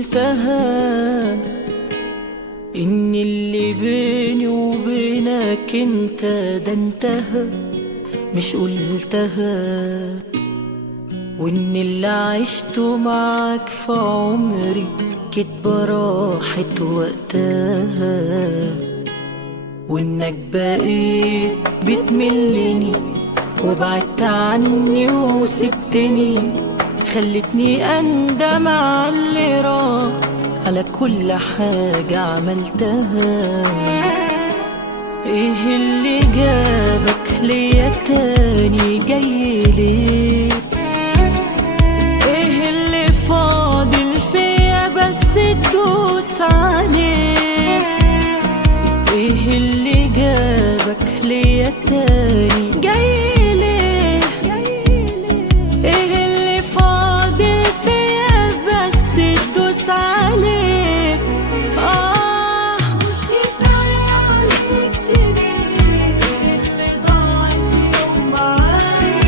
قلتها إن اللي بيني وبينك انت ده انتهى، مش قلتها. وإن اللي عشته معاك في عمري كدبة راحت وقتها. وإنك بقيت بتملني وبعدت عني وسبتني، خلتني أندم على اللي راح، على كل حاجة عملتها. ايه اللي جابك ليا تاني جاي ليه؟ ايه اللي فاضل فيا بس تدوس عليه؟ ايه اللي جابك ليا تاني جاي ليه؟ ايه اللي فاضل فيا بس تدوس عليه؟ مش كفاية عليك سنين اللي ضاعت يوم معاك،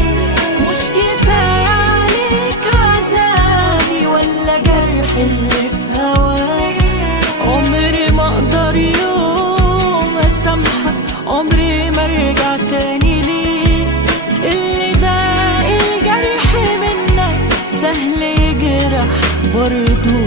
مش كفاية عليك عذابي ولا جرح اللي في هواك. عمري ما اقدر يوم اسامحك، عمري ما ارجع تاني ليك. اللي ده الجرح منك سهل يجرح برضو